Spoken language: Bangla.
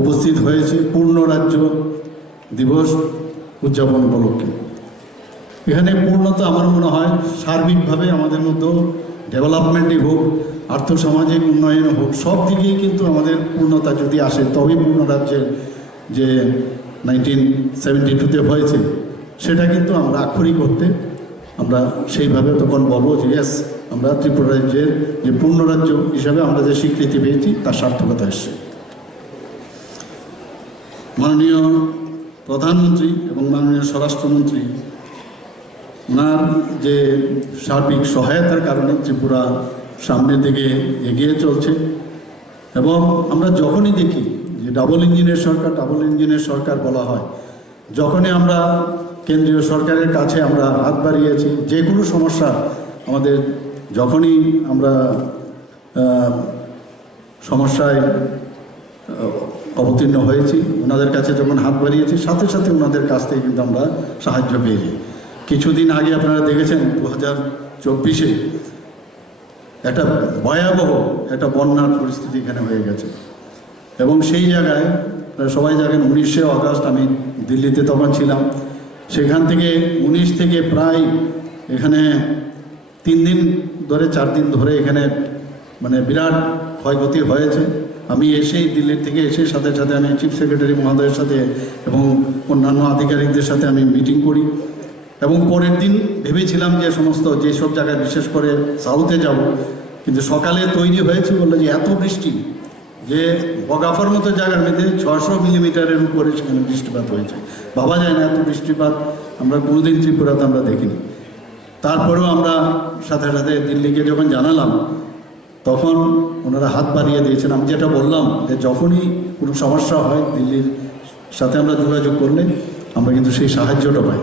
উপস্থিত হয়েছে পূর্ণ রাজ্য দিবস উদযাপন উপলক্ষে। এখানে পূর্ণতা আমার মনে হয় সার্বিকভাবে আমাদের মধ্যে ডেভেলপমেন্টই হোক, আর্থসামাজিক উন্নয়ন হোক, সব দিকেই কিন্তু আমাদের পূর্ণতা যদি আসে তবেই পূর্ণ রাজ্যের যে 1972-তে হয়েছে সেটা কিন্তু আমরা আক্ষরিক করতে আমরা সেইভাবে তখন বলবো যে ইয়েস, আমরা ত্রিপুরা রাজ্যের যে পূর্ণ রাজ্য হিসাবে আমরা যে স্বীকৃতি পেয়েছি তার সার্থকতা এসছে। মাননীয় প্রধানমন্ত্রী এবং মাননীয় স্বরাষ্ট্রমন্ত্রী ওনার যে সার্বিক সহায়তার কারণে ত্রিপুরা সামনের দিকে এগিয়ে চলছে। এবং আমরা যখনই দেখি যে ডাবল ইঞ্জিনের সরকার বলা হয়, যখনই আমরা কেন্দ্রীয় সরকারের কাছে আমরা হাত বাড়িয়েছি, যে কোনো সমস্যা আমাদের যখনই আমরা সমস্যায় অবতীর্ণ হয়েছি, ওনাদের কাছে যখন হাত বাড়িয়েছি সাথে সাথে ওনাদের কাছ থেকে কিন্তু আমরা সাহায্য পেয়েছি। কিছুদিন আগে আপনারা দেখেছেন 2024-এ একটা ভয়াবহ একটা বন্যার পরিস্থিতি এখানে হয়ে গেছে। এবং সেই জায়গায় সবাই জানেন 19শে আগস্ট আমি দিল্লিতে তখন ছিলাম। সেখান থেকে 19 থেকে প্রায় এখানে 3 দিন ধরে 4 দিন ধরে এখানে মানে বিরাট ক্ষয়ক্ষতি হয়েছে। আমি এসেই দিল্লির থেকে এসে সাথে সাথে আমি চিফ সেক্রেটারি মহোদয়ের সাথে এবং অন্যান্য আধিকারিকদের সাথে আমি মিটিং করি। এবং পরের দিন ভেবেছিলাম যে সমস্ত যেসব জায়গায় বিশেষ করে সাউথে যাব, কিন্তু সকালে তৈরি হয়েছে বললো যে এত বৃষ্টি যে বগাফার মতো জায়গার মধ্যে 600 মিলিমিটারের উপরে সেখানে বৃষ্টিপাত হয়েছে। ভাবা যায় না এত বৃষ্টিপাত আমরা কোনোদিন ত্রিপুরাতে আমরা দেখিনি। তারপরেও আমরা সাথে সাথে দিল্লিকে যখন জানালাম তখন ওনারা হাত বাড়িয়ে দিয়েছেন। আমি যেটা বললাম যে যখনই কোনো সমস্যা হয় দিল্লির সাথে আমরা যোগাযোগ করলে আমরা কিন্তু সেই সাহায্যটা পাই।